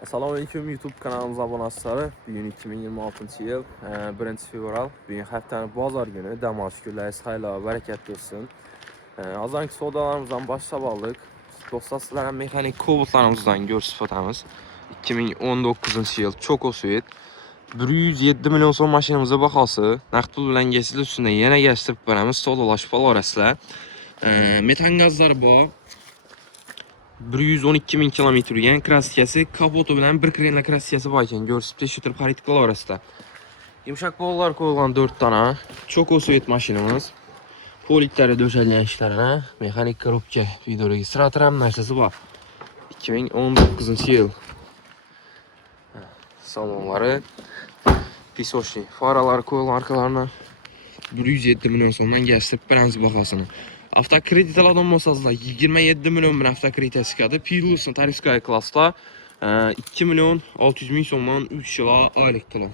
Assalamualaikum YouTube kanalımıza abunəçiləri. Bugün 2026-cı il 1 fevral. Bugün həftənin bazar günü. Dəmaş günləri xeyirli, bərəkətli olsun. Azanki sodalarımızdan başlamalıyıq. Dostlar, sizlərə mexanik kobotlarımızdan göstərəcəyimiz 2019-cu il Choco Suite 107 milyon son maşinamıza baxası. Nəqd pul bilan keçilir üstündə yenə gəzdirib bərəmiz sodalaşıb arasında. Metan qazları bu. 112 bin kilometr yürüyen krasikası, kapotu bilen bir krenle krasikası varken görsüp de şutur paritikalar arasında. Yumuşak bollar koyulan 4 tane. Choco Suite maşinimiz. Politleri döşelenen işlerine. Mekanik korupke video registratör hem narsası var. 2019 yıl. Salonları. Pisoşli. Faralar koyulan arkalarına. 107 milyon sonundan geçtirip birazcık bakasını. Avtokredit alan olsazlar 27 milyon bir avtokredit çıkadı. Pilos'un Tarifskaya klasda 2 milyon 600 bin sondan 3 yıla aylık tulan.